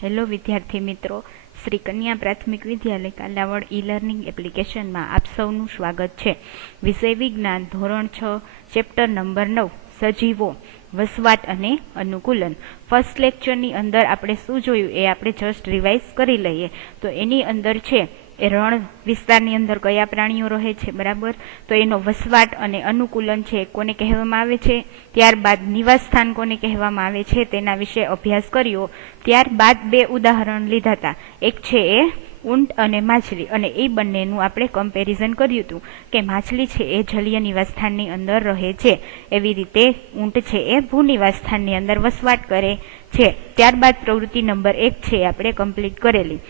Hello વિદ્યાર્થી મિત્રો, શ્રી કન્યા પ્રાથમિક વિદ્યાલય કાલાવડ ઈ લર્નિંગ એપ્લિકેશનમાં આપ સૌનું સ્વાગત છે. વિષય વિજ્ઞાન ધોરણ 6 ચેપ્ટર નંબર 9 સજીવો, વસવાટ અને અનુકૂલન. ફર્સ્ટ લેક્ચરની અંદર આપણે શું જોયું એ આપણે જસ્ટ રિવાઇઝ કરી લઈએ. તો એની અંદર છે એ રણ વિસ્તારની અંદર કયા પ્રાણીઓ રહે છે, બરાબર. તો એનો વસવાટ અને અનુકૂલન છે કોને કહેવામાં આવે છે, ત્યારબાદ નિવાસ સ્થાન કોને કહેવામાં આવે છે તેના વિશે અભ્યાસ કર્યો. ત્યારબાદ બે ઉદાહરણ લીધા હતા, એક છે એ ઊંટ અને માછલી, અને એ બંનેનું આપણે કમ્પેરિઝન કર્યું હતું કે માછલી છે એ જલીય નિવાસસ્થાનની અંદર રહે છે, એવી રીતે ઊંટ છે એ ભૂનિવાસ સ્થાનની અંદર વસવાટ કરે છે. ત્યારબાદ પ્રવૃત્તિ નંબર 1 છે આપણે કમ્પ્લીટ કરેલી.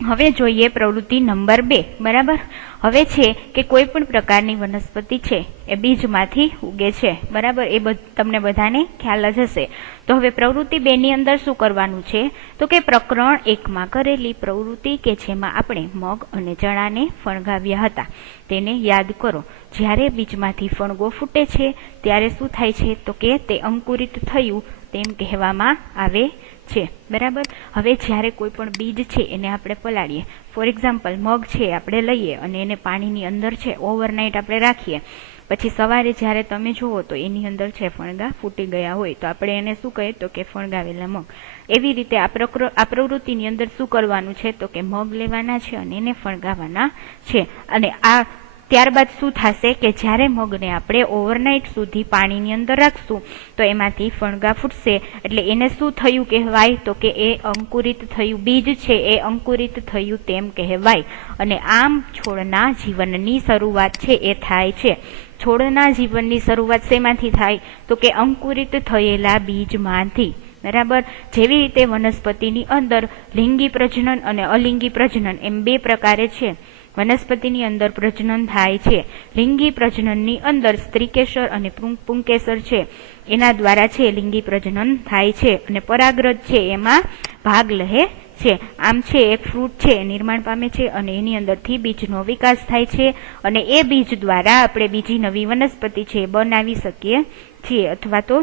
હવે જોઈએ પ્રવૃત્તિ નંબર 2, બરાબર. હવે છે કે કોઈ પણ પ્રકારની વનસ્પતિ છે એ બીજમાંથી ઉગે છે, બરાબર. એ તમને બધાને ખ્યાલ જ હશે. તો હવે પ્રવૃત્તિ 2 ની અંદર શું કરવાનું છે, તો કે પ્રકરણ 1 માં કરેલી પ્રવૃત્તિ કે જેમાં આપણે મગ અને ચણાને ફણગાવ્યા હતા તેને યાદ કરો. જ્યારે બીજમાંથી ફણગો ફૂટે છે ત્યારે શું થાય છે, તો કે તે અંકુરિત થયું તેમ કહેવામાં આવે છે, બરાબર. હવે જ્યારે કોઈ પણ બીજ છે એને આપણે પલાળીએ, ફોર એક્ઝામ્પલ મગ છે આપણે લઈએ અને એને પાણીની અંદર છે ઓવરનાઇટ આપણે રાખીએ, પછી સવારે જ્યારે તમે જુઓ તો એની અંદર છે ફણગા ફૂટી ગયા હોય, તો આપણે એને શું કહીએ, તો કે ફણગાવેલા મગ. એવી રીતે આ પ્રવૃત્તિની અંદર શું કરવાનું છે, તો કે મગ લેવાના છે અને એને ફણગાવવાના છે. અને આ ત્યારબાદ શું થશે કે જ્યારે મગને આપણે ઓવરનાઇટ સુધી પાણીની અંદર રાખશું તો એમાંથી ફણગા ફૂટશે, એટલે એને શું થયું કહેવાય, તો કે એ અંકુરિત થયું, બીજ છે એ અંકુરિત થયું તેમ કહેવાય. અને આમ છોડના જીવનની શરૂઆત છે એ થાય છે. છોડના જીવનની શરૂઆત શેમાંથી થાય, તો કે અંકુરિત થયેલા બીજમાંથી, બરાબર. જેવી રીતે વનસ્પતિની અંદર લિંગી પ્રજનન અને અલિંગી પ્રજનન એમ બે પ્રકારે છે. વનસ્પતિની અંદર પ્રજનન થાય છે. લિંગી પ્રજનનની અંદર સ્ત્રીકેસર અને પુંકેસર છે એના દ્વારા છે લિંગી પ્રજનન થાય છે, અને પરાગરજ છે એમાં ભાગ લે છે. આમ છે એક ફ્રૂટ છે નિર્માણ પામે છે અને એની અંદરથી બીજનો વિકાસ થાય છે, અને એ બીજ દ્વારા આપણે બીજી નવી વનસ્પતિ છે બનાવી શકીએ છીએ અથવા તો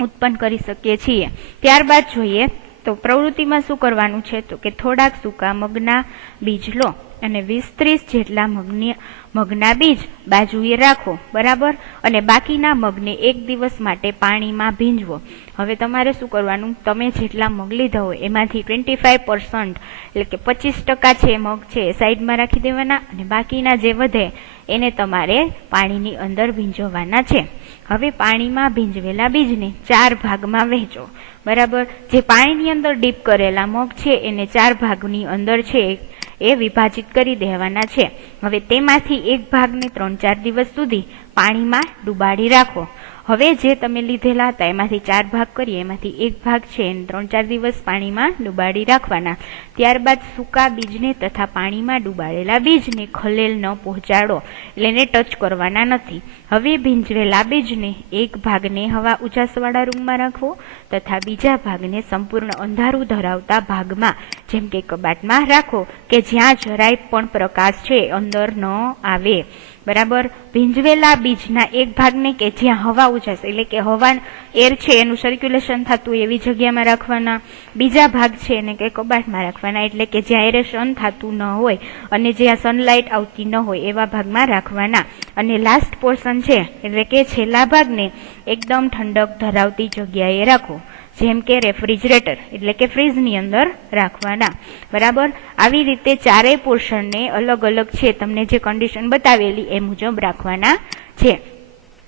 ઉત્પન્ન કરી શકીએ છીએ. ત્યારબાદ જોઈએ તો પ્રવૃત્તિમાં શું કરવાનું છે, તો કે થોડાક સૂકા મગના બીજ લો અને 20-30 જેટલા મગના બીજ બાજુએ રાખો, બરાબર. અને બાકીના મગને 1 દિવસ માટે પાણીમાં ભીંજવો. હવે તમારે શું કરવાનું, તમે જેટલા મગ લીધા હોય એમાંથી 25% એટલે કે 25% છે મગ છે સાઈડમાં રાખી દેવાના, અને બાકીના જે વધે એને તમારે પાણીની અંદર ભીંજવવાના છે. હવે પાણીમાં ભીંજવેલા બીજને 4 ભાગમાં વહેંચો, બરાબર. જે પાણીની અંદર ડીપ કરેલા મગ છે એને 4 ભાગની અંદર છે એ વિભાજિત કરી દેવાના છે. હવે તેમાંથી એક ભાગને 3-4 દિવસ સુધી પાણીમાં ડુબાડી રાખો. હવે જે તમે લીધેલા હતા એમાંથી 4 ભાગ કરીએ, એમાંથી એક ભાગ છે એને 3-4 દિવસ પાણીમાં ડુબાડી રાખવાના. ત્યારબાદ સૂકા બીજને તથા પાણીમાં ડુબાડેલા બીજને ખલેલ ન પહોંચાડો, એટલે એને ટચ કરવાના નથી. હવે ભીંજવેલા બીજને એક ભાગને હવા ઉજાસવાળા રૂમમાં રાખવો તથા બીજા ભાગને સંપૂર્ણ અંધારું ધરાવતા ભાગમાં જેમ કે કબાટમાં રાખો કે જ્યાં જરાય પણ પ્રકાશ છે અંદર ન આવે, બરાબર. ભીંજવેલા બીજના એક ભાગને કે જ્યાં હવા ઉજાસ એટલે કે હવા એર છે એનું સર્ક્યુલેશન થતું હોય એવી જગ્યામાં રાખવાના. બીજા ભાગ છે એને કે કબાટમાં રાખવાના, એટલે કે જ્યાં એરેશન થતું ન હોય અને જ્યાં સનલાઇટ આવતી ન હોય એવા ભાગમાં રાખવાના. અને લાસ્ટ પોર્શન છે એટલે કે છેલ્લા ભાગને એકદમ ઠંડક ધરાવતી જગ્યાએ રાખો, જેમ કે રેફ્રિજરેટર એટલે કે ફ્રીજની અંદર રાખવાના, બરાબર. આવી રીતે ચારેય પોર્શનને અલગ અલગ છે તમને જે કન્ડિશન બતાવેલી એ મુજબ રાખવાના છે.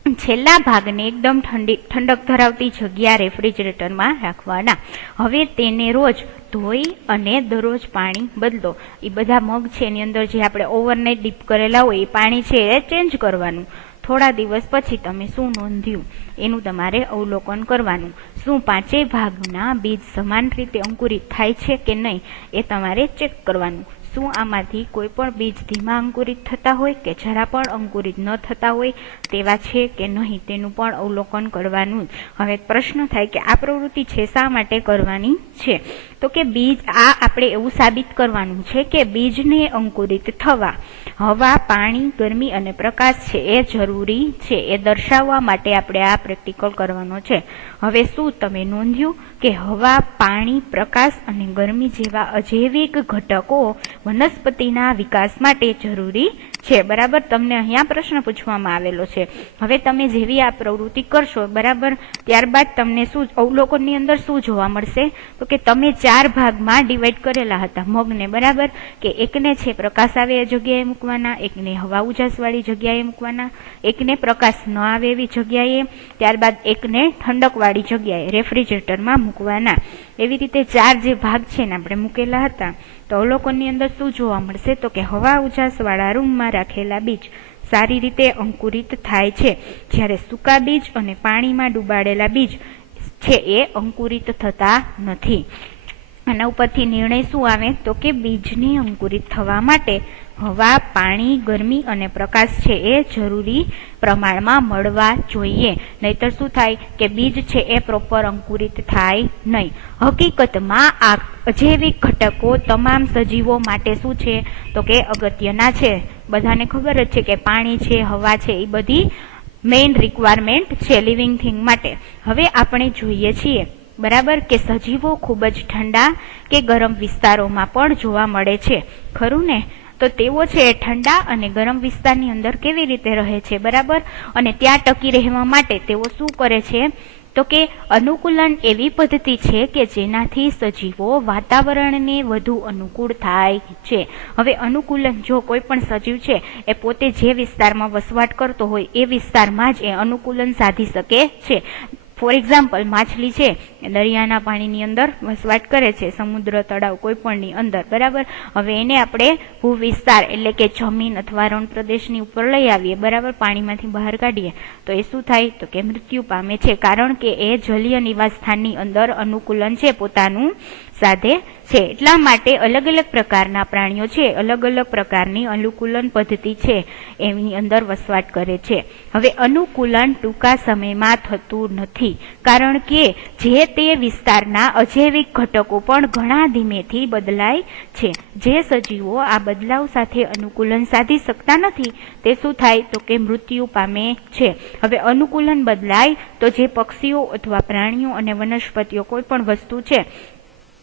છેલ્લા ભાગને એકદમ ઠંડક ધરાવતી જગ્યા રેફ્રિજરેટરમાં રાખવાના. હવે તેને રોજ ધોઈ અને દરરોજ પાણી બદલો. એ બધા મગ છે એની અંદર જે આપણે ઓવરનાઇટ ડીપ કરેલા હોય એ પાણી છે એ ચેન્જ કરવાનું. થોડા દિવસ પછી તમે શું નોંધ્યું એનું તમારે અવલોકન કરવાનું. શું 5 ભાગના બીજ સમાન રીતે અંકુરિત થાય છે કે નહીં એ તમારે ચેક કરવાનું. શું આમાંથી કોઈ પણ બીજ ધીમા અંકુરિત થતા હોય કે જરા પણ અંકુરિત ન થતા હોય તેવા છે કે નહીં તેનું પણ અવલોકન કરવાનું. હવે પ્રશ્ન થાય કે આ પ્રવૃત્તિ છે શા માટે કરવાની છે, તો કે બીજ આ આપણે એવું સાબિત કરવાનું છે કે બીજને અંકુરિત થવા હવા, પાણી, ગરમી અને પ્રકાશ છે એ જરૂરી છે. એ દર્શાવવા માટે આપણે આ પ્રેક્ટિકલ કરવાનો છે. હવે શું તમે નોંધ્યું કે હવા, પાણી, પ્રકાશ અને ગરમી જેવા અજૈવિક ઘટકો વનસ્પતિના વિકાસ માટે જરૂરી છે. બરાબર, તમને અહીંયા પ્રશ્ન પૂછવામાં આવેલો છે. હવે તમે જેવી આ પ્રવૃત્તિ કરશો, બરાબર, ત્યારબાદ તમને શું અવલોકનની અંદર શું જોવા મળશે? તો કે તમે 4 ભાગમાં ડિવાઈડ કરેલા હતા મગને, બરાબર, કે એકને છે પ્રકાશ આવે એ જગ્યાએ મૂકવાના, એકને હવા ઉજાસવાળી જગ્યાએ મૂકવાના, એકને પ્રકાશ ન આવે એવી જગ્યાએ, ત્યારબાદ એકને ઠંડકવાળી જગ્યાએ રેફ્રિજરેટરમાં મૂકવાના. એવી રીતે 4 જે ભાગ છે ને આપણે મૂકેલા હતા. તો અવલોકનની અંદર શું જોવા મળશે? તો કે હવા ઉજાસવાળા રૂમમાં રાખેલા બીજ સારી રીતે અંકુરિત થાય છે, જ્યારે સૂકા બીજ અને પાણીમાં ડૂબાડેલા બીજ છે એ અંકુરિત થતા નથી. આના ઉપરથી નિર્ણય શું આવે? તો કે બીજને અંકુરિત થવા માટે હવા, પાણી, ગરમી અને પ્રકાશ છે એ જરૂરી પ્રમાણમાં મળવા જોઈએ, નહીતર શું થાય કે બીજ છે એ પ્રોપર અંકુરિત થાય નહીં. હકીકતમાં આ અજૈવિક ઘટકો તમામ સજીવો માટે શું છે? તો કે અગત્યના છે. બધાને ખબર જ છે કે પાણી છે, હવા છે, એ બધી મેઇન રિક્વાયરમેન્ટ છે લિવિંગ થિંગ માટે. હવે આપણે જોઈએ છીએ, બરાબર, કે સજીવો ખૂબ જ ઠંડા કે ગરમ વિસ્તારોમાં પણ જોવા મળે છે, ખરું ને? તો તેઓ છે ઠંડા અને ગરમ વિસ્તારની અંદર કેવી રીતે રહે છે? બરાબર, અને ત્યાં ટકી રહેવા માટે તેઓ શું કરે છે? તો કે અનુકૂલન એવી પદ્ધતિ છે કે જેનાથી સજીવો વાતાવરણને વધુ અનુકૂળ થાય છે. હવે અનુકૂલન, જો કોઈ પણ સજીવ છે એ પોતે જે વિસ્તારમાં વસવાટ કરતો હોય એ વિસ્તારમાં જ એ અનુકૂલન સાધી શકે છે. ફોર એક્ઝામ્પલ, માછલી છે દરિયાના પાણીની અંદર વસવાટ કરે છે, સમુદ્ર, તળાવ, કોઈ પણની અંદર, બરાબર. હવે એને આપણે ભૂ વિસ્તાર એટલે કે જમીન અથવા રણ પ્રદેશની ઉપર લઈ આવીએ, બરાબર, પાણીમાંથી બહાર કાઢીએ, તો એ શું થાય? તો કે મૃત્યુ પામે છે, કારણ કે એ જલીય નિવાસ સ્થાનની અંદર અનુકૂલન છે પોતાનું સાધે છે. એટલા માટે અલગ અલગ પ્રકારના પ્રાણીઓ છે અલગ અલગ પ્રકારની અનુકૂલન પદ્ધતિ છે એની અંદર વસવાટ કરે છે. હવે અનુકૂલન ટૂંકા સમયમાં થતું નથી, કારણ કે જે તે વિસ્તારના અજૈવિક ઘટકો પણ ઘણા ધીમેથી બદલાય છે. જે સજીવો આ બદલાવ સાથે અનુકૂલન સાધી શકતા નથી તે શું થાય? તો કે મૃત્યુ પામે છે. હવે અનુકૂલન બદલાય તો જે પક્ષીઓ અથવા પ્રાણીઓ અને વનસ્પતિઓ કોઈ પણ વસ્તુ છે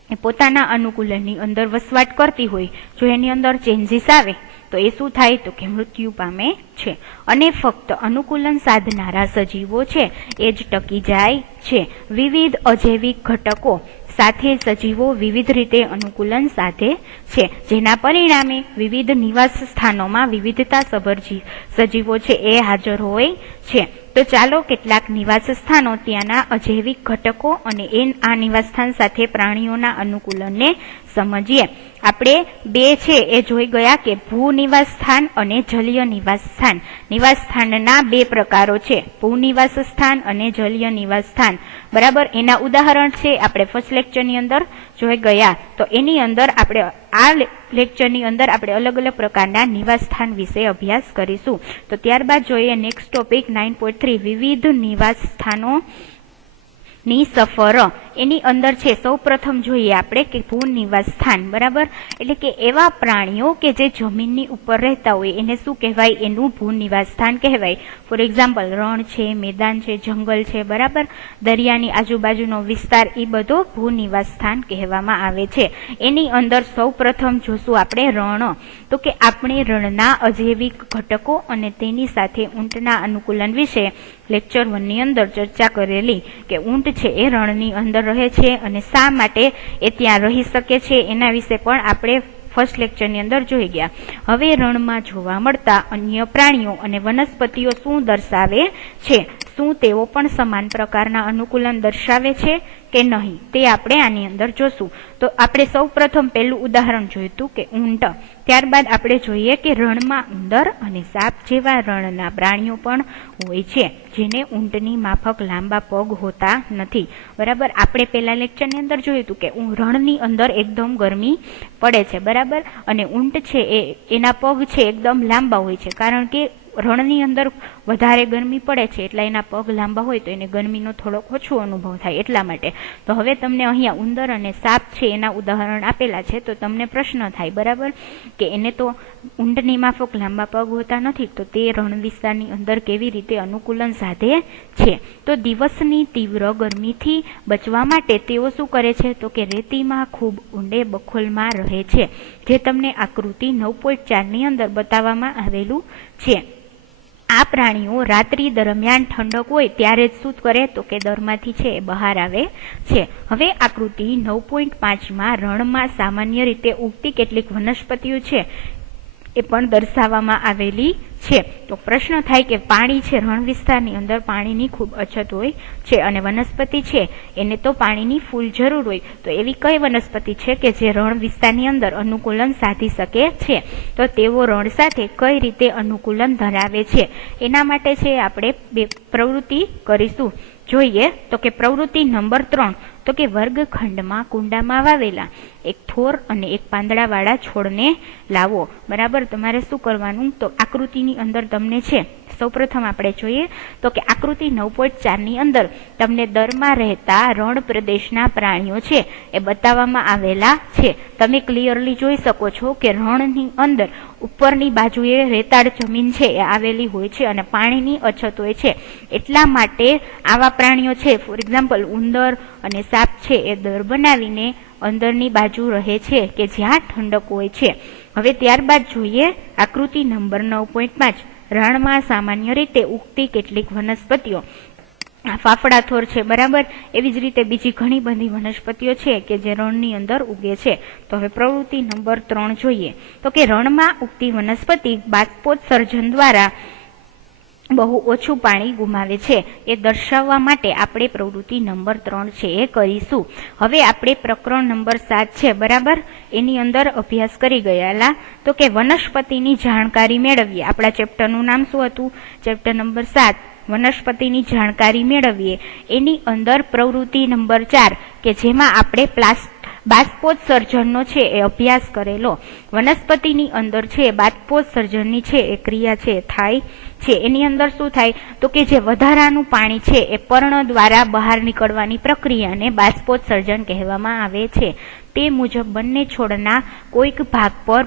એ પોતાના અનુકૂલનની અંદર વસવાટ કરતી હોય, જો એની અંદર ચેન્જીસ આવે તો એ શું થાય? તો કે મૃત્યુ પામે છે. અને ફક્ત અનુકૂલન સાધનારા સજીવો છે એ જ ટકી જાય છે. વિવિધ અજૈવિક ઘટકો સાથે સજીવો વિવિધ રીતે અનુકૂલન સાધે છે, જેના પરિણામે વિવિધ નિવાસ સ્થાનોમાં વિવિધતાસભર સજીવો છે એ હાજર હોય છે. તો ચાલો કેટલાક નિવાસ સ્થાનો, ત્યાંના અજૈવિક ઘટકો અને આ નિવાસ સ્થાન સાથે પ્રાણીઓના અનુકૂલનને સમજીએ. આપણે 2 છે એ જોઈ ગયા કે ભૂ નિવાસ સ્થાન અને જલીય નિવાસ સ્થાન. નિવાસ સ્થાનના 2 પ્રકારો છે, ભૂ નિવાસ સ્થાન અને જલીય નિવાસ સ્થાન, બરાબર. એના ઉદાહરણ છે આપણે ફર્સ્ટ લેક્ચરની અંદર જોઈ ગયા. તો એની અંદર આપણે આ લેક્ચરની અંદર આપણે અલગ અલગ પ્રકારના નિવાસ સ્થાન વિશે અભ્યાસ કરીશું. તો ત્યારબાદ જોઈએ નેક્સ્ટ ટોપિક 9.3 વિવિધ નિવાસ સ્થાનો ની સફર. એની અંદર છે સૌ પ્રથમ જોઈએ આપણે કે ભૂ નિવાસ સ્થાન, બરાબર, એટલે કે એવા પ્રાણીઓ કે જે જમીનની ઉપર રહેતા હોય એને શું કહેવાય? એનું ભૂ નિવાસ સ્થાન કહેવાય. ફોર એક્ઝામ્પલ, રણ છે, મેદાન છે, જંગલ છે, બરાબર, દરિયાની આજુબાજુનો વિસ્તાર, એ બધો ભૂ નિવાસ સ્થાન કહેવામાં આવે છે. એની અંદર સૌ પ્રથમ જોશું આપણે રણ. તો કે આપણે રણના અજૈવિક ઘટકો અને તેની સાથે ઊંટના અનુકૂલન વિશે લેક્ચર 1 ની અંદર ચર્ચા કરેલી કે ઊંટ છે એ રણની અંદર રહે છે અને શા માટે એ ત્યાં રહી શકે છે એના વિશે પણ આપણે ફર્સ્ટ લેક્ચરની અંદર જોઈ ગયા. હવે રણમાં જોવા મળતા અન્ય પ્રાણીઓ અને વનસ્પતિઓ શું દર્શાવે છે? શું તેઓ પણ સમાન પ્રકારના અનુકૂલન દર્શાવે છે કે નહીં તે આપણે આની અંદર જોશું. તો આપણે સૌ પ્રથમ પહેલું ઉદાહરણ જોઈતું કે ઊંટ. ત્યારબાદ આપણે જોઈએ કે રણમાં ઉંદર અને સાપ જેવા રણના પ્રાણીઓ પણ હોય છે, જેને ઊંટની માફક લાંબા પગ હોતા નથી, બરાબર. આપણે પહેલા લેક્ચરની અંદર જોયું હતું કે રણની અંદર એકદમ ગરમી પડે છે, બરાબર, અને ઊંટ છે એના પગ છે એકદમ લાંબા હોય છે, કારણ કે રણની અંદર વધારે ગરમી પડે છે એટલે એના પગ લાંબા હોય તો એને ગરમીનો થોડોક ઓછો અનુભવ થાય એટલા માટે. તો હવે તમને અહીંયા ઉંદર અને સાપ છે એના ઉદાહરણ આપેલા છે, તો તમને પ્રશ્ન થાય બરાબર કે એને તો ઊંટની માફક લાંબા પગ હોતા નથી, તો તે રણ વિસ્તારની અંદર કેવી રીતે અનુકૂલન સાધે છે. તો દિવસની તીવ્ર ગરમીથી બચવા માટે તેઓ શું કરે છે, તો કે રેતીમાં ખૂબ ઊંડે બખોલમાં રહે છે, જે તમને આકૃતિ 9.4 અંદર બતાવવામાં આવેલું છે. આ પ્રાણીઓ રાત્રિ દરમિયાન ઠંડક હોય ત્યારે જ શું કરે, તો કે દરમાંથી છે એ બહાર આવે છે. હવે આકૃતિ 9.5 રણમાં સામાન્ય રીતે ઉગતી કેટલીક વનસ્પતિઓ છે એ પણ દર્શાવવામાં આવેલી છે. તો પ્રશ્ન થાય કે પાણી છે, રણ વિસ્તારની અંદર પાણીની ખૂબ અછત હોય છે અને વનસ્પતિ છે એને તો પાણીની ફૂલ જરૂર હોય, તો એવી કઈ વનસ્પતિ છે કે જે રણ વિસ્તારની અંદર અનુકૂલન સાધી શકે છે. તો તેઓ રણ સાથે કઈ રીતે અનુકૂલન ધરાવે છે એના માટે છે આપણે બે પ્રવૃત્તિ કરીશું. જોઈએ તો કે પ્રવૃત્તિ નંબર 3, તો કે વર્ગખંડમાં કુંડામાં વાવેલા એક થોર અને એક પાંદડાવાળા છોડને લાવો. બરાબર, તમારે શું કરવાનું, તો આકૃતિની અંદર તમને છે સૌપ્રથમ આપણે જોઈએ તો કે આકૃતિ 9.4 અંદર તમને દરમાં રહેતા રણ પ્રદેશના પ્રાણીઓ છે એ બતાવવામાં આવેલા છે. તમે ક્લિયરલી જોઈ શકો છો કે રણની અંદર ઉપરની બાજુએ રેતાળ જમીન છે એ આવેલી હોય છે અને પાણીની અછત હોય છે. એટલા માટે આવા પ્રાણીઓ છે, ફોર એક્ઝામ્પલ ઉંદર અને સાપ છે, એ દર બનાવીને અંદરની બાજુ રહે છે કે જ્યાં ઠંડક હોય છે. હવે ત્યારબાદ જોઈએ આકૃતિ નંબર 9.5 રણમાં સામાન્ય રીતે ઉગતી કેટલીક વનસ્પતિઓ. ફાફડા થોર છે બરાબર, એવી જ રીતે બીજી ઘણી બધી વનસ્પતિઓ છે કે જે રણની અંદર ઉગે છે. તો હવે પ્રવૃત્તિ નંબર 3 જોઈએ તો કે રણમાં ઉગતી વનસ્પતિ બાષ્પોત્સર્જન દ્વારા બહુ ઓછું પાણી ગુમાવે છે, એ દર્શાવવા માટે આપણે પ્રવૃત્તિ નંબર 3 છે એ કરીશું. હવે આપણે પ્રકરણ નંબર 7 છે બરાબર, એની અંદર અભ્યાસ કરી ગયેલા તો કે વનસ્પતિની જાણકારી મેળવીએ. આપણા ચેપ્ટરનું નામ શું હતું, ચેપ્ટર નંબર 7 વનસ્પતિની જાણકારી મેળવીએ. એની અંદર પ્રવૃત્તિ નંબર 4 કે જેમાં આપણે બાષ્પોત્સર્જનનો છે એ અભ્યાસ કરેલો. વનસ્પતિની અંદર છે બાષ્પોત્સર્જનની છે એ ક્રિયા છે થાય છે. એની અંદર શું થાય, તો કે જે વધારાનું પાણી છે એ પર્ણ દ્વારા બહાર નીકળવાની પ્રક્રિયાને બાષ્પોત્સર્જન કહેવામાં આવે છે. તે મુજબ બંને છોડના કોઈક ભાગ પર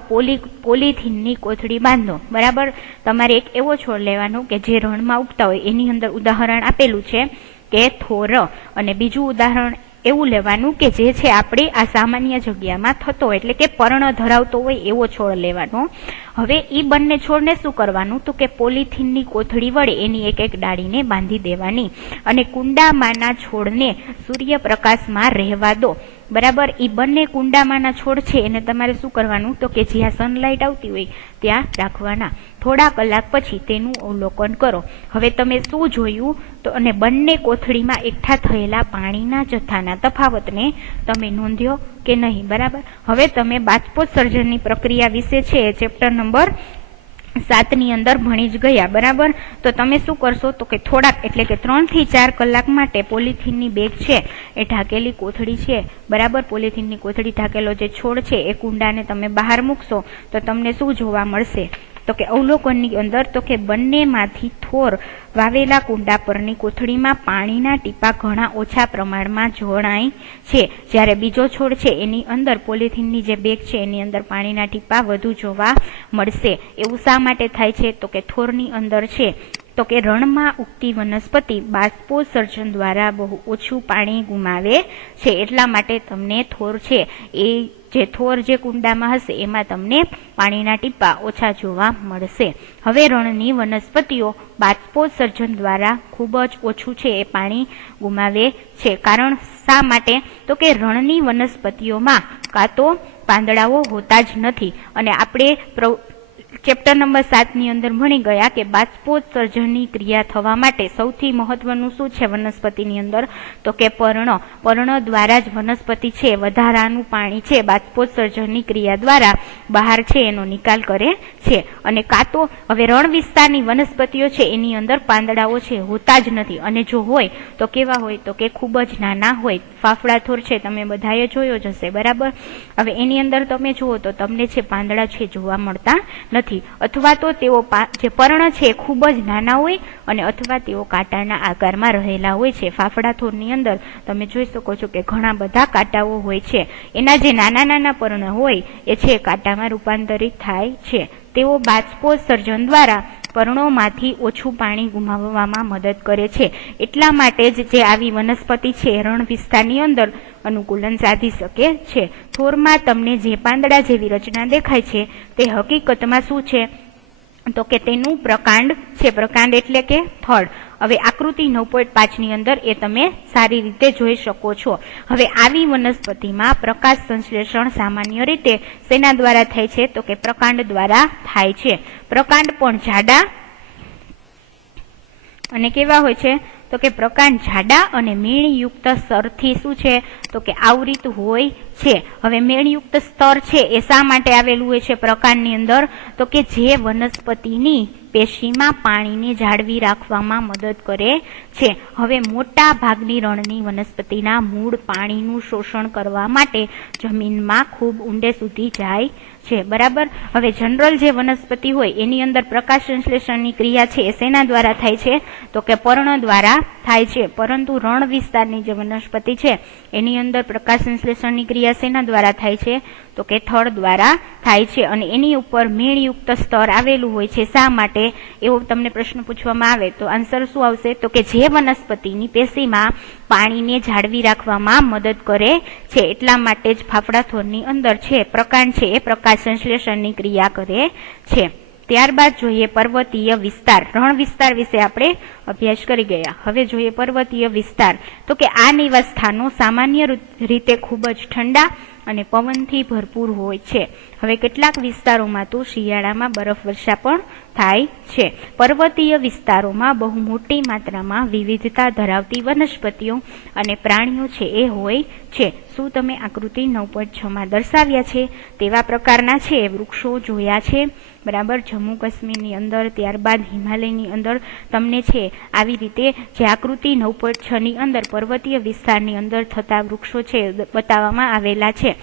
પોલિથીનની કોથળી બાંધો. બરાબર, તમારે એક એવો છોડ લેવાનો કે જે રણમાં ઉગતા હોય, એની અંદર ઉદાહરણ આપેલું છે કે થોર, અને બીજું ઉદાહરણ એવું લેવાનું કે જે છે આપણે આ સામાન્ય જગ્યામાં થતો હોય, એટલે કે પર્ણ ધરાવતો હોય એવો છોડ લેવાનો. હવે એ બંને છોડને શું કરવાનું, તો કે પોલિથીનની કોથળી વડે એની એક એક ડાળીને બાંધી દેવાની અને કુંડામાંના છોડને સૂર્યપ્રકાશમાં રહેવા દો. બરાબર, એ બંને કુંડામાંના છોડ છે એને તમારે શું કરવાનું, તો કે જ્યાં સનલાઇટ આવતી હોય ત્યાં રાખવાના. થોડા કલાક પછી તેનું અવલોકન કરો. હવે તમે શું જોયું, તો અને બંને કોથળીમાં એકઠા થયેલા પાણીના જથ્થાના તફાવતને તમે નોંધ્યો કે નહીં. બરાબર, હવે તમે બાષ્પોત્સર્જનની પ્રક્રિયા વિશે છે ચેપ્ટર નંબર 7 અંદર ભણી જ ગયા. બરાબર, તો તમે શું કરશો, તો કે થોડાક એટલે કે 3 થી 4 કલાક માટે પોલિથીનની બેગ છે એ ઢાંકેલી કોથળી છે બરાબર, પોલિથીનની કોથળી ઢાંકેલો જે છોડ છે એ કુંડાને તમે બહાર મૂકશો તો તમને શું જોવા મળશે, તો કે અવલોકનની અંદર તો કે બંનેમાંથી થોર વાવેલા કુંડા પરની કોથળીમાં પાણીના ટીપા ઘણા ઓછા પ્રમાણમાં જોડાય છે, જ્યારે બીજો છોડ છે એની અંદર પોલિથીનની જે બેગ છે એની અંદર પાણીના ટીપા વધુ જોવા મળશે. એવું શા માટે થાય છે, તો કે થોરની અંદર છે તો કે રણમાં ઉગતી વનસ્પતિ બાષ્પોત્સર્જન દ્વારા બહુ ઓછું પાણી ગુમાવે છે, એટલા માટે તમને થોર છે એ જે થોર જે કુંડામાં હશે એમાં તમને પાણીના ટીપા ઓછા જોવા મળશે. હવે રણની વનસ્પતિઓ બાષ્પોત્સર્જન દ્વારા ખૂબ જ ઓછું છે એ પાણી ગુમાવે છે. કારણ શા માટે, તો કે રણની વનસ્પતિઓમાં કાં તો પાંદડાઓ હોતા જ નથી. અને આપણે ચેપ્ટર નંબર 7 અંદર ભણી ગયા કે બાષ્પોત્સર્જનની ક્રિયા થવા માટે સૌથી મહત્વનું શું છે વનસ્પતિની અંદર, તો કે પર્ણ દ્વારા જ વનસ્પતિ છે વધારાનું પાણી છે બાષ્પોત્સર્જનની ક્રિયા દ્વારા બહાર છે એનો નિકાલ કરે છે. અને કાં તો હવે રણ વિસ્તારની વનસ્પતિઓ છે એની અંદર પાંદડાઓ છે હોતા જ નથી, અને જો હોય તો કેવા હોય, તો કે ખૂબ જ નાના હોય. ફાફડા થોર છે તમે બધાએ જોયો જ હશે. બરાબર, હવે એની અંદર તમે જુઓ તો તમને છે પાંદડા છે જોવા મળતા નથી, અથવા તો તેઓ જે પર્ણ છે ખૂબ જ નાના હોય અને અથવા તેઓ કાંટાના આકારમાં રહેલા હોય છે. ફાફડા થોરની અંદર તમે જોઈ શકો છો કે ઘણા બધા કાંટાઓ હોય છે. એના જે નાના નાના પર્ણ હોય એ છે કાંટામાં રૂપાંતરિત થાય છે. તેઓ બાષ્પોત્સર્જન દ્વારા પર્ણોમાંથી ઓછું પાણી ગુમાવવામાં મદદ કરે છે. એટલા માટે જ જે આવી વનસ્પતિ છે રણ વિસ્તારની અંદર અનુકૂલન સાધી શકે છે. થોરમાં તમને જે પાંદડા જેવી રચના દેખાય છે તે હકીકતમાં શું છે તો કે તેનું પ્રકાંડ છે. પ્રકાંડ એટલે કે થડ. હવે આકૃતિ 9.5 ની અંદર એ તમે સારી રીતે જોઈ શકો છો. હવે આવી વનસ્પતિમાં પ્રકાશ સંશ્લેષણ સામાન્ય રીતે શેના દ્વારા થાય છે તો કે પ્રકાંડ દ્વારા થાય છે. પ્રકાંડ પણ જાડા અને કેવા હોય છે તો કે પ્રકાંડ જાડા અને મીણયુક્ત સ્તરથી શું છે તો કે આવૃત હોય છે. હવે મીણયુક્ત સ્તર છે એ શા માટે આવેલું હોય છે પ્રકાંડની અંદર તો કે જે વનસ્પતિની પેશીમાં પાણીને જાળવી રાખવામાં મદદ કરે છે. હવે મોટા ભાગની રણની વનસ્પતિના મૂળ પાણીનું શોષણ કરવા માટે જમીનમાં ખૂબ ઊંડે સુધી જાય છે. બરાબર. હવે જનરલ જે વનસ્પતિ હોય એની અંદર પ્રકાશ સંશ્લેષણની ક્રિયા છે એ શેના દ્વારા થાય છે તો કે પર્ણ દ્વારા થાય છે. પરંતુ રણ વિસ્તારની જે વનસ્પતિ છે એની અંદર પ્રકાશ સંશ્લેષણની ક્રિયા શેના દ્વારા થાય છે તો કે થડ દ્વારા થાય છે. અને એની ઉપર મીણયુક્ત સ્તર આવેલું હોય છે. શા માટે એવો તમને પ્રશ્ન પૂછવામાં આવે તો આન્સર શું આવશે તો કે જે વનસ્પતિની પેશીમાં પાણીને જાળવી રાખવામાં મદદ કરે છે એટલા માટે જ ફાફડા થોરની અંદર છે પ્રકાંડ છે એ પ્રકાશ સંશ્લેષણની ક્રિયા કરે છે. ત્યારબાદ જોઈએ પર્વતીય વિસ્તાર. રણ વિસ્તાર વિશે આપણે અભ્યાસ કરી ગયા. હવે જોઈએ પર્વતીય વિસ્તાર. તો કે આ નિવાસ સ્થાનો સામાન્ય રીતે ખૂબ જ ઠંડા અને પવનથી ભરપૂર હોય છે. હવે કેટલાક વિસ્તારોમાં તો શિયાળામાં બરફવર્ષા પણ થાય છે. પર્વતીય વિસ્તારોમાં બહુ મોટી માત્રામાં વિવિધતા ધરાવતી વનસ્પતિઓ અને પ્રાણીઓ છે એ હોય છે. શું તમે આકૃતિ 9.6 માં દર્શાવ્યા છે તેવા પ્રકારના છે વૃક્ષો જોયા છે? બરાબર. જમ્મુ કાશ્મીરની અંદર, ત્યારબાદ હિમાલયની અંદર તમને છે આવી રીતે જે આકૃતિ 9.6 ની અંદર પર્વતીય વિસ્તારની અંદર થતા વૃક્ષો છે બતાવવામાં આવેલા છે.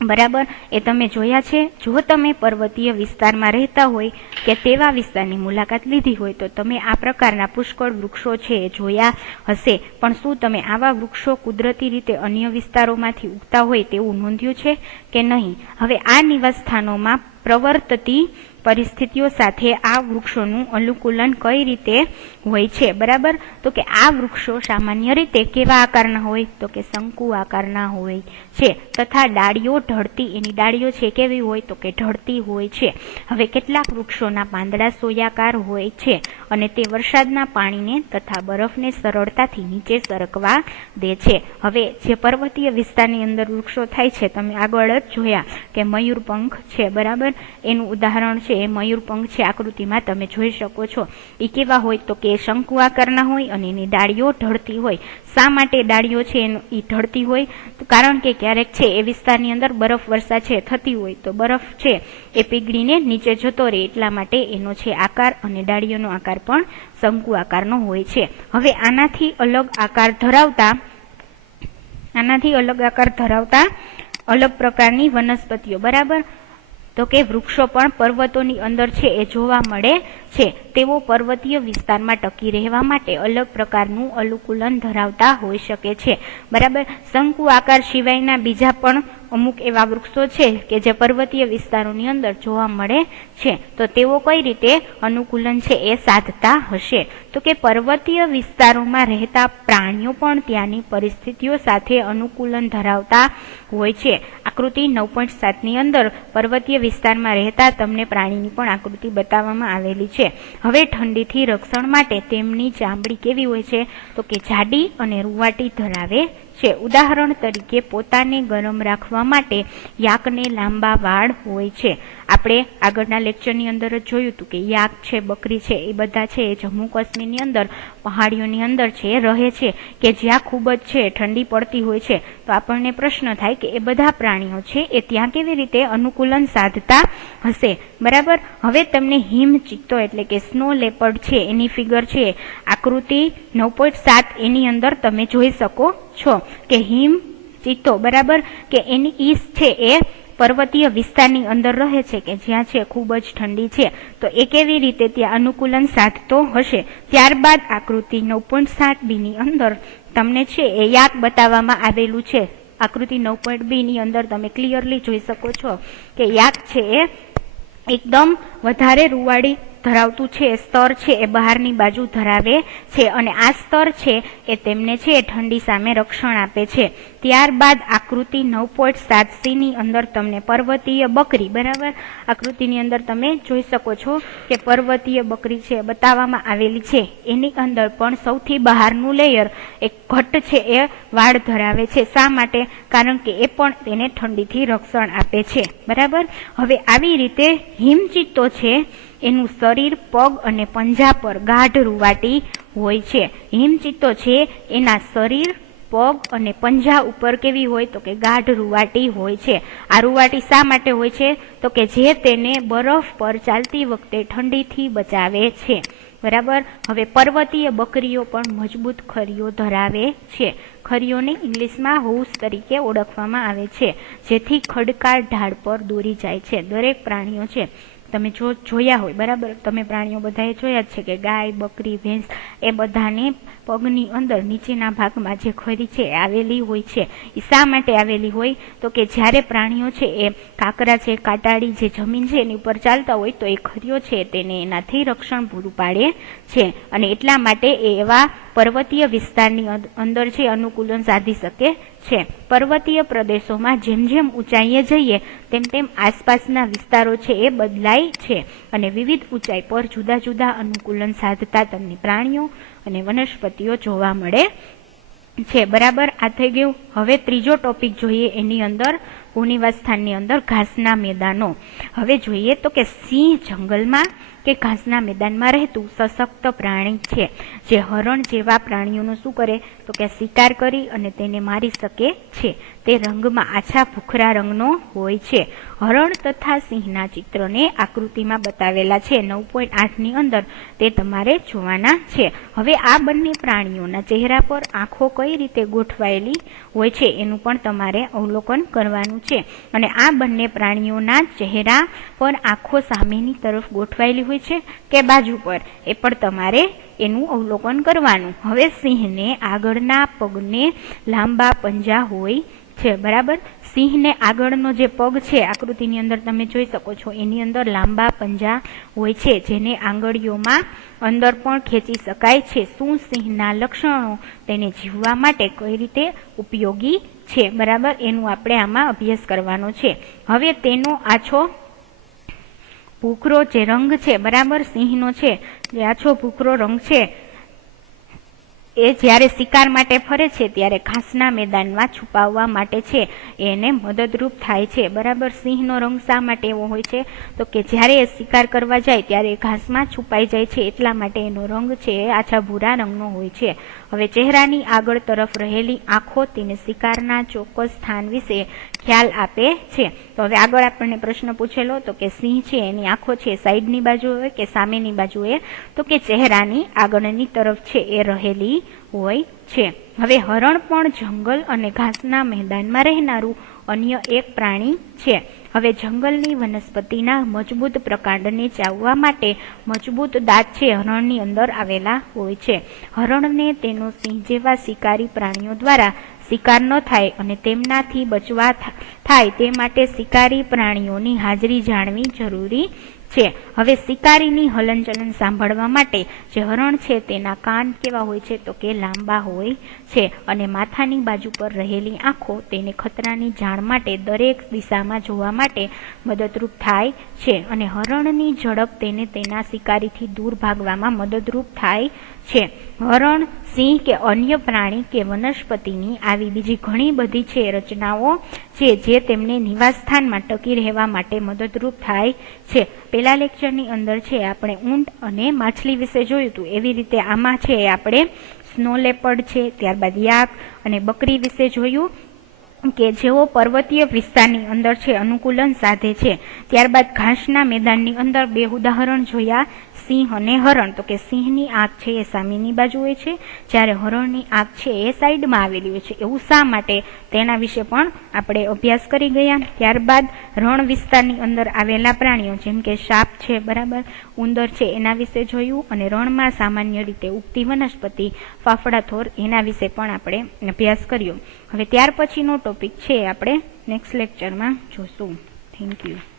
બરાબર. એ તમે જોયા છે. જો તમે પર્વતીય વિસ્તારમાં રહેતા હોય કે તેવા વિસ્તારની મુલાકાત લીધી હોય તો તમે આ પ્રકારના પુષ્કળ વૃક્ષો છે એ જોયા હશે. પણ શું તમે આવા વૃક્ષો કુદરતી રીતે અન્ય વિસ્તારોમાંથી ઉગતા હોય તેવું નોંધ્યું છે કે નહીં? હવે આ નિવાસ સ્થાનોમાં પ્રવર્તતી પરિસ્થિતિઓ સાથે આ વૃક્ષોનું અનુકૂલન કઈ રીતે હોય છે? બરાબર. તો કે આ વૃક્ષો સામાન્ય રીતે કેવા આકારના હોય તો કે શંકુ આકારના હોય છે તથા ડાળીઓ ઢળતી, એની ડાળીઓ છે કેવી હોય તો કે ઢળતી હોય છે. હવે કેટલાક વૃક્ષોના પાંદડા સોયાકાર હોય છે અને તે વરસાદના પાણીને તથા બરફને સરળતાથી નીચે સરકવા દે છે. હવે જે પર્વતીય વિસ્તારની અંદર વૃક્ષો થાય છે તમે આગળ જ જોયા કે મયુરપંખ છે. બરાબર. એનું ઉદાહરણ છે એ મયુરપંખ છે. આકૃતિમાં તમે જોઈ શકો છો. એ કેવા હોય તો કે શંકુ આકારના હોય અને એની ડાળીઓ ઢળતી હોય. શા માટે ડાળીઓ છે એ ઢળતી હોય? કારણ કે ક્યારેક છે એ વિસ્તારની અંદર બરફ વર્ષા છે થતી હોય તો બરફ છે એ પીગળીને નીચે જતો રહે એટલા માટે એનો છે આકાર અને ડાળીઓનો આકાર પણ શંકુ આકારનો હોય છે. હવે આનાથી અલગ આકાર ધરાવતા અલગ પ્રકારની વનસ્પતિઓ. બરાબર. તો કે વૃક્ષો પણ પર્વતોની અંદર છે એ જોવા મળે છે. તેઓ પર્વતીય વિસ્તારમાં ટકી રહેવા માટે અલગ પ્રકારનું અનુકૂલન ધરાવતા હોઈ શકે છે. બરાબર. શંકુ આકાર સિવાયના બીજા પણ અમુક એવા વૃક્ષો છે કે જે પર્વતીય વિસ્તારોની અંદર જોવા મળે છે. તો તેઓ કઈ રીતે અનુકૂલન છે એ સાધતા હશે? તો કે પર્વતીય વિસ્તારોમાં રહેતા પ્રાણીઓ પણ ત્યાંની પરિસ્થિતિઓ સાથે અનુકૂલન ધરાવતા હોય છે. આકૃતિ 9.7 ની અંદર પર્વતીય વિસ્તારમાં રહેતા તમને પ્રાણીની પણ આકૃતિ બતાવવામાં આવેલી છે. હવે ઠંડીથી રક્ષણ માટે તેમની ચામડી કેવી હોય છે તો કે જાડી અને રૂવાટી ધરાવે છે. ઉદાહરણ તરીકે પોતાને ગરમ રાખવા માટે યાકને લાંબા વાળ હોય છે. આપણે આગળના લેક્ચરની અંદર જ જોયું હતું કે યાક છે, બકરી છે, એ બધા છે એ જમ્મુ કાશ્મીરની અંદર પહાડીઓની અંદર છે રહે છે કે જ્યાં ખૂબ જ છે ઠંડી પડતી હોય છે. તો આપણને પ્રશ્ન થાય કે એ બધા પ્રાણીઓ છે એ ત્યાં કેવી રીતે અનુકૂલન સાધતા હશે? બરાબર. હવે તમને હિમ ચિત્તો એટલે કે સ્નો લેપર્ડ છે એની ફિગર છે આકૃતિ 9.7 એની અંદર તમે જોઈ શકો છો કે હિમ ચિત્તો. બરાબર. કે એની ઈસ છે એ પર્વતીય વિસ્તારની અંદર રહે છે કે જ્યાં છે ખૂબ જ ઠંડી છે, તો એ કેવી રીતે ત્યાં અનુકૂલન સાધતો હશે. ત્યારબાદ આકૃતિ 9.7b ની અંદર તમને છે એ યાક બતાવવામાં આવેલું છે. આકૃતિ 9.b ની અંદર તમે ક્લિયરલી જોઈ શકો છો કે યાક છે એ એકદમ વધારે રૂવાડી ધરાવતું છે સ્તર છે એ બહારની બાજુ ધરાવે છે અને આ સ્તર છે એ તેમને છે ઠંડી સામે રક્ષણ આપે છે. ત્યારબાદ આકૃતિ 9.7c ની અંદર તમને પર્વતીય બકરી, બરાબર, આકૃતિની અંદર તમે જોઈ શકો છો કે પર્વતીય બકરી છે બતાવવામાં આવેલી છે. એની અંદર પણ સૌથી બહારનું લેયર એક ઘટ્ટ છે એ વાળ ધરાવે છે. શા માટે? કારણ કે એ પણ તેને ઠંડીથી રક્ષણ આપે છે, બરાબર. હવે આવી રીતે હિમચિત્તો છે એનું શરીર, પગ અને પંજા પર ગાઢ રૂવાટી હોય છે. હિમચિત્તો છે એના શરીર, પગ અને પંજા ઉપર કેવી હોય તો કે ગાઢ રૂવાટી હોય છે. આ રૂવાટી શા માટે હોય છે તો કે જે તેને બરફ પર ચાલતી વખતે ઠંડીથી બચાવે છે, બરાબર. હવે પર્વતીય બકરીઓ પણ મજબૂત ખરીઓ ધરાવે છે. ખરીઓને ઇંગ્લિશમાં હૂવ્સ તરીકે ઓળખવામાં આવે છે, જેથી ખડકાળ ઢાળ પર દોરી જાય છે. દરેક પ્રાણીઓ છે તમે જોયા હોય, બરાબર, તમે પ્રાણીઓ બધાએ જોયા જ છે કે ગાય, બકરી, ભેંસ એ બધાને પગની અંદર નીચેના ભાગમાં જે ખરી છે આવેલી હોય છે. એ શા માટે આવેલી હોય તો કે જ્યારે પ્રાણીઓ છે એ કાંકરા છે, કાટાળી જે જમીન છે એની ઉપર ચાલતા હોય તો એ ખરીઓ છે તેને એનાથી રક્ષણ પૂરું પાડે છે અને એટલા માટે એ એવા પર્વતીય વિસ્તારની અંદર છે અનુકૂલન સાધી શકે છે. પર્વતીય પ્રદેશોમાં જેમ જેમ ઊંચાઈએ જઈએ તેમ તેમ આસપાસના વિસ્તારો છે એ બદલાય છે અને વિવિધ ઊંચાઈ પર જુદા જુદા અનુકૂલન સાધતા તમને પ્રાણીઓ અને વનસ્પતિઓ જોવા મળે છે, બરાબર. આ થઈ ગયું. હવે ત્રીજો ટોપિક જોઈએ એની અંદર ભૂનિવાસ સ્થાનની અંદર ઘાસના મેદાનો. હવે જોઈએ તો કે સિંહ જંગલમાં કે ઘાસના મેદાનમાં રહેતું સશક્ત પ્રાણી છે, જે હરણ જેવા પ્રાણીઓનો શું કરે તો કે શિકાર કરી અને તેને મારી શકે છે. તે રંગમાં આછા ભૂખરા રંગનો હોય છે. હરણ તથા સિંહના ચિત્રને આકૃતિમાં બતાવેલા છે 9.8 ની અંદર, તે તમારે જોવાના છે. હવે આ બંને પ્રાણીઓના ચહેરા પર આંખો કઈ રીતે ગોઠવાયેલી હોય છે એનું પણ તમારે અવલોકન કરવાનું છે અને આ બંને પ્રાણીઓના ચહેરા પર આંખો સામેની તરફ ગોઠવાયેલી હોય છે કે બાજુ પર એ પણ તમારે એનું અવલોકન કરવાનું. હવે સિંહને આગળના પગને લાંબા પંજા હોય છે, બરાબર. સિંહને આગળનો જે પગ છે આકૃતિની અંદર તમે જોઈ શકો છો એની અંદર લાંબા પંજા હોય છે, જેને આંગળીઓમાં અંદર પણ ખેંચી શકાય છે. શું સિંહના લક્ષણો તેને જીવવા માટે કઈ રીતે ઉપયોગી છે, બરાબર, એનું આપણે આમાં અભ્યાસ કરવાનો છે. હવે તેનો આછો ભૂખરો જે રંગ છે, બરાબર, સિંહનો છે જે આછો ભૂખરો રંગ છે એ જ્યારે શિકાર માટે ફરે છે ત્યારે ઘાસના મેદાનમાં છુપાવવા માટે છે એને મદદરૂપ થાય છે, બરાબર. સિંહનો રંગ શા માટે એવો હોય છે તો કે જ્યારે એ શિકાર કરવા જાય ત્યારે ઘાસમાં છુપાઈ જાય છે, એટલા માટે એનો રંગ છે એ આછા ભૂરા રંગનો હોય છે. હવે ચહેરાની આગળ તરફ રહેલી આંખો તેને શિકારના ચોક્કસ સ્થાન વિશે ખ્યાલ આપે છે. તો હવે આગળ આપણને પ્રશ્ન પૂછેલો તો કે સિંહ છે એની આંખો છે સાઈડની બાજુ હોય કે સામેની બાજુએ, તો કે ચહેરાની આગળની તરફ છે એ રહેલી હોય છે. હવે હરણ પણ જંગલ અને ઘાસના મેદાનમાં રહેનારું અન્ય એક પ્રાણી છે. હવે જંગલની વનસ્પતિના મજબૂત પ્રકાંડને ચાવવા માટે મજબૂત દાંત છે હરણની અંદર આવેલા હોય છે. હરણને તેનો સિંહ જેવા શિકારી પ્રાણીઓ દ્વારા શિકાર ન થાય અને તેમનાથી બચવા થાય તે માટે શિકારી પ્રાણીઓની હાજરી જાણવી જરૂરી છે. હવે શિકારીની હલનચલન સાંભળવા માટે જે હરણ છે તેના કાન કેવા હોય છે તો કે લાંબા હોય છે અને માથાની બાજુ પર રહેલી આંખો તેને ખતરાની જાણ માટે દરેક દિશામાં જોવા માટે મદદરૂપ થાય છે અને હરણની ઝડપ તેને તેના શિકારીથી દૂર ભાગવામાં મદદરૂપ થાય છે. હરણ, સિંહ કે અન્ય પ્રાણી કે વનસ્પતિની આવી બીજી ઘણી બધી છે રચનાઓ છે જે તેમને નિવાસસ્થાનમાં ટકી રહેવા માટે મદદરૂપ થાય છે. પેલા લેક્ચરની અંદર છે આપણે ઊંટ અને માછલી વિશે જોયું હતું, એવી રીતે આમાં છે આપણે સ્નો લેપર્ડ છે, ત્યારબાદ યાક અને બકરી વિશે જોયું કે જેઓ પર્વતીય વિસ્તારની અંદર છે અનુકૂલન સાધે છે. ત્યારબાદ ઘાસના મેદાનની અંદર 2 ઉદાહરણ જોયા, સિંહ અને હરણ. તો કે સિંહની આંખ છે એ સામેની બાજુ હોય છે, જ્યારે હરણની આંખ છે એ સાઈડમાં આવેલી હોય છે. એવું શા માટે, તેના વિશે પણ આપણે અભ્યાસ કરી ગયા. ત્યારબાદ રણ વિસ્તારની અંદર આવેલા પ્રાણીઓ જેમ કે સાપ છે, બરાબર, ઉંદર છે, એના વિશે જોયું. અને રણમાં સામાન્ય રીતે ઉગતી વનસ્પતિ ફાફડાથોર, એના વિશે પણ આપણે અભ્યાસ કર્યો. હવે ત્યાર પછીનો ટોપિક છે આપણે નેક્સ્ટ લેક્ચરમાં જોશું. Thank you.